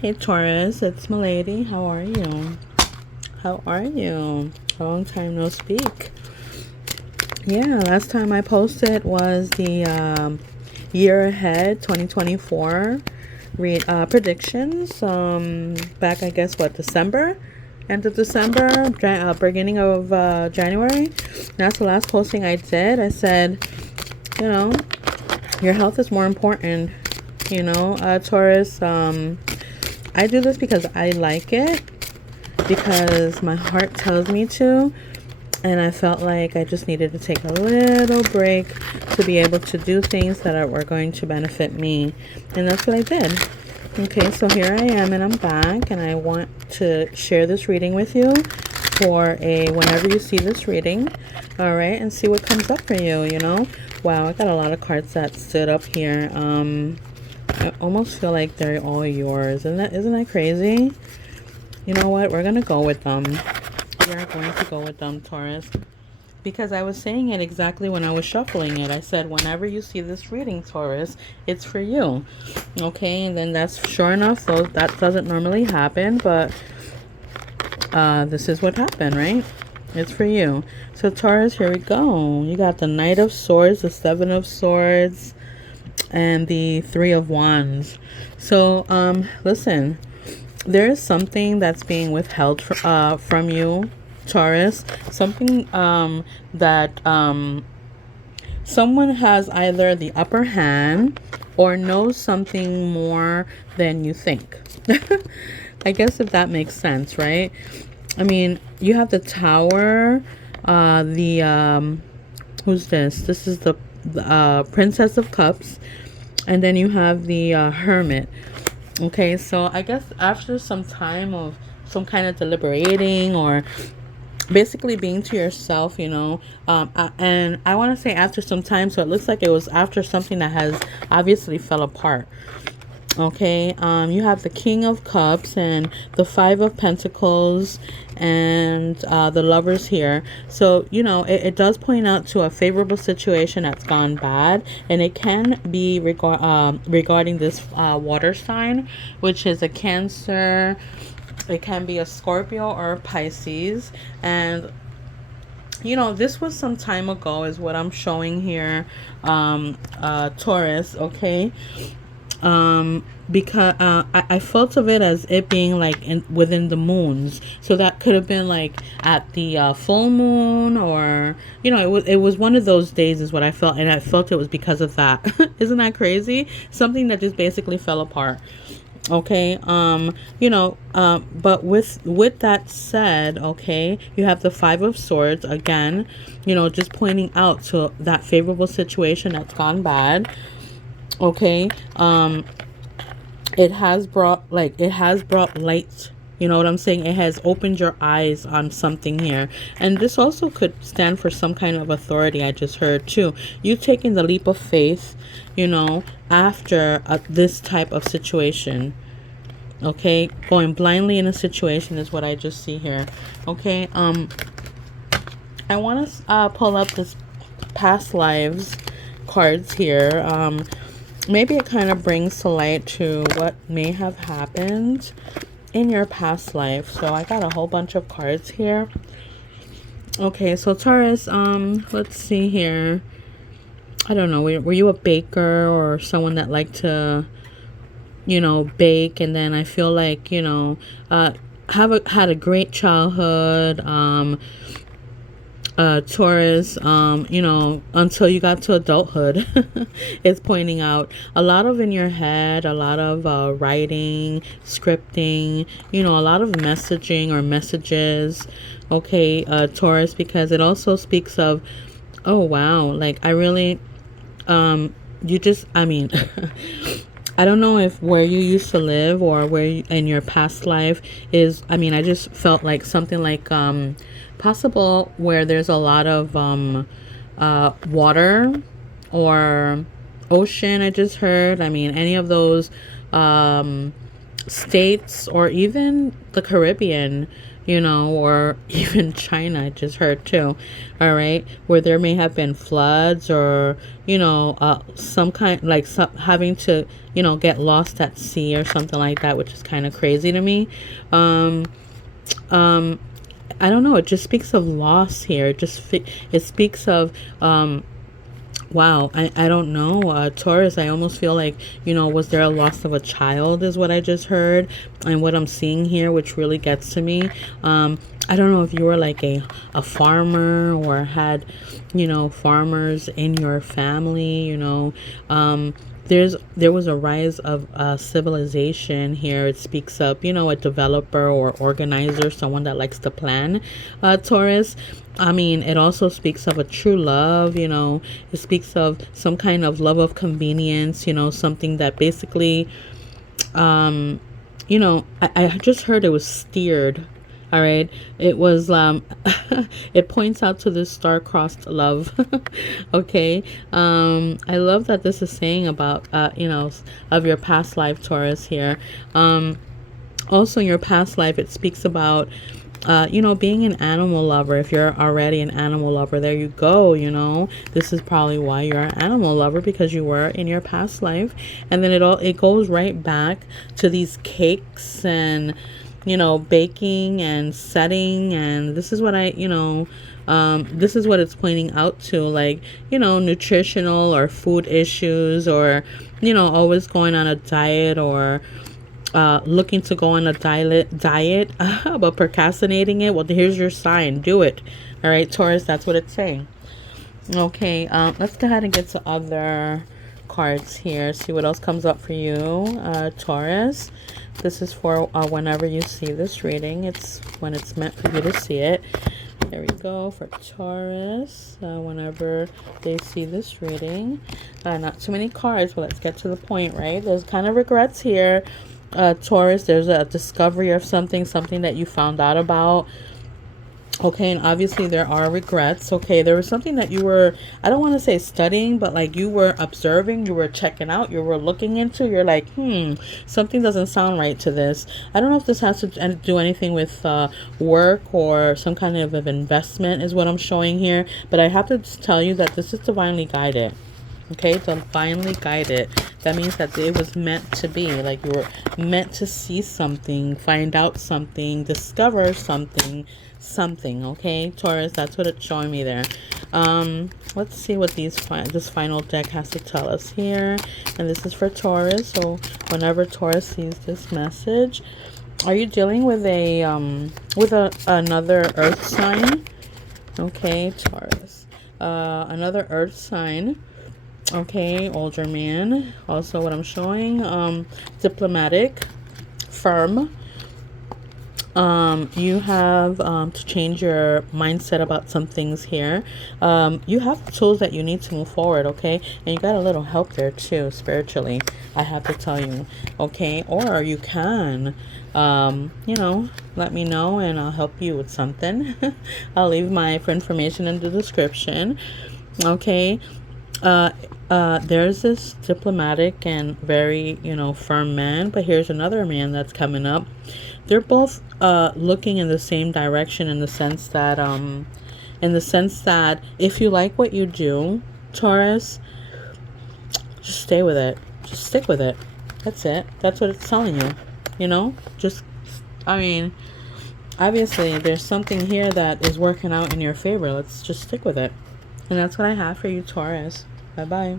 Hey Taurus, it's Milady. How are you? How are you? Long time no speak. Yeah, last time I posted was the year ahead 2024 predictions. Back I guess what, December? End of December, beginning of January. That's the last posting I did. I said, you know, your health is more important. Taurus. I do this because I like it, because my heart tells me to, and I felt like I just needed to take a little break to be able to do things that were going to benefit me, and that's what I did. Okay, so here I am, and I'm back, and I want to share this reading with you for whenever you see this reading, all right, and see what comes up for you. Wow, I got a lot of cards that stood up here. I almost feel like they're all yours. Isn't that crazy? You know what? We're gonna go with them. We are going to go with them, Taurus. Because I was saying it exactly when I was shuffling it. I said, whenever you see this reading, Taurus, it's for you. Okay, and then that's sure enough, though that doesn't normally happen, but this is what happened, right? It's for you. So Taurus, here we go. You got the Knight of Swords, the Seven of Swords, and the Three of Wands. So listen, there is something that's being withheld from you, Taurus. Something that someone has either the upper hand or knows something more than you think. I guess if that makes sense, right? I mean, you have the Tower, who's this? This is the Princess of Cups, and then you have the Hermit. Okay, so I guess after some time of some kind of deliberating, or basically being to yourself, and I want to say after some time, so it looks like it was after something that has obviously fell apart. Okay, you have the King of Cups and the Five of Pentacles and the Lovers here. So, it does point out to a favorable situation that's gone bad, and it can be regarding this water sign, which is a Cancer. It can be a Scorpio or a Pisces. And this was some time ago is what I'm showing here, Taurus, okay? Because I felt of it as it being like within the moons, so that could have been like at the full moon, or it was one of those days is what I felt, and I felt it was because of that. Isn't that crazy? Something that just basically fell apart. Okay, but with that said, okay, you have the Five of Swords again, just pointing out to that favorable situation that's gone bad. Okay, it has brought light. You know what I'm saying? It has opened your eyes on something here. And this also could stand for some kind of authority, I just heard too. You taking the leap of faith, after this type of situation. Okay, going blindly in a situation is what I just see here. Okay, I want to pull up this past lives cards here. Maybe it kind of brings to light to what may have happened in your past life. So I got a whole bunch of cards here. Okay, so Taurus, let's see here. I don't know, were you a baker or someone that liked to, bake? And then I feel like, had a great childhood, Taurus, until you got to adulthood. It's pointing out a lot of in your head, a lot of writing, scripting, a lot of messaging or messages. Okay, Taurus, because it also speaks of, oh wow, like I really, you just, I mean, I don't know if where you used to live or where in your past life is, I mean, I just felt like something like possible where there's a lot of water or ocean, I just heard. I mean, any of those states or even the Caribbean, you know, or even China, I just heard too, all right, where there may have been floods or, you know, some kind like some, having to, you know, get lost at sea or something like that, which is kind of crazy to me. Um, um, I don't know. It just speaks of loss here. It speaks of wow, I don't know. Taurus, I almost feel like, you know, was there a loss of a child, is what I just heard, and what I'm seeing here, which really gets to me. I don't know if you were like a farmer or had, you know, farmers in your family, you know. There was a rise of civilization here. It speaks of, you know, a developer or organizer, someone that likes to plan, Taurus. I mean, it also speaks of a true love, you know. It speaks of some kind of love of convenience, you know, something that basically, um, you know, I just heard it was steered. All right. It was, it points out to this star-crossed love. Okay. I love that this is saying about, you know, of your past life, Taurus here. Also in your past life, it speaks about, you know, being an animal lover. If you're already an animal lover, there you go. You know, this is probably why you're an animal lover, because you were in your past life. And then it goes right back to these cakes and, you know, baking and setting. And this is what this is what it's pointing out to, like, you know, nutritional or food issues, or, you know, always going on a diet, or looking to go on a diet but procrastinating it. Well, here's your sign. Do it. All right, Taurus, that's what it's saying. Okay, let's go ahead and get to other cards here. See what else comes up for you, Taurus. This is for whenever you see this reading. It's when it's meant for you to see it. There we go for Taurus. Whenever they see this reading. Not too many cards, but let's get to the point, right? There's kind of regrets here, Taurus. There's a discovery of something that you found out about. Okay, and obviously there are regrets. Okay, there was something that you were, I don't want to say studying, but like you were observing, you were checking out, you were looking into, you're like, something doesn't sound right to this. I don't know if this has to do anything with work or some kind of investment is what I'm showing here, but I have to just tell you that this is divinely guided. Okay, divinely guided. That means that it was meant to be. Like you were meant to see something, find out something, discover something. Okay, Taurus, that's what it's showing me there. Let's see what this final deck has to tell us here. And this is for Taurus. So whenever Taurus sees this message, are you dealing with another earth sign? Okay, Taurus. Another earth sign. Okay, older man. Also what I'm showing, diplomatic, firm. You have to change your mindset about some things here. You have tools that you need to move forward, okay? And you got a little help there too, spiritually, I have to tell you, okay? Or you can, you know, let me know and I'll help you with something. I'll leave my information in the description, okay? There's this diplomatic and very, you know, firm man, but here's another man that's coming up. They're both looking in the same direction, in the sense that if you like what you do, Taurus, just stay with it. Just stick with it. That's it. That's what it's telling you. You know, just, I mean, obviously there's something here that is working out in your favor. Let's just stick with it. And that's what I have for you, Taurus. Bye bye.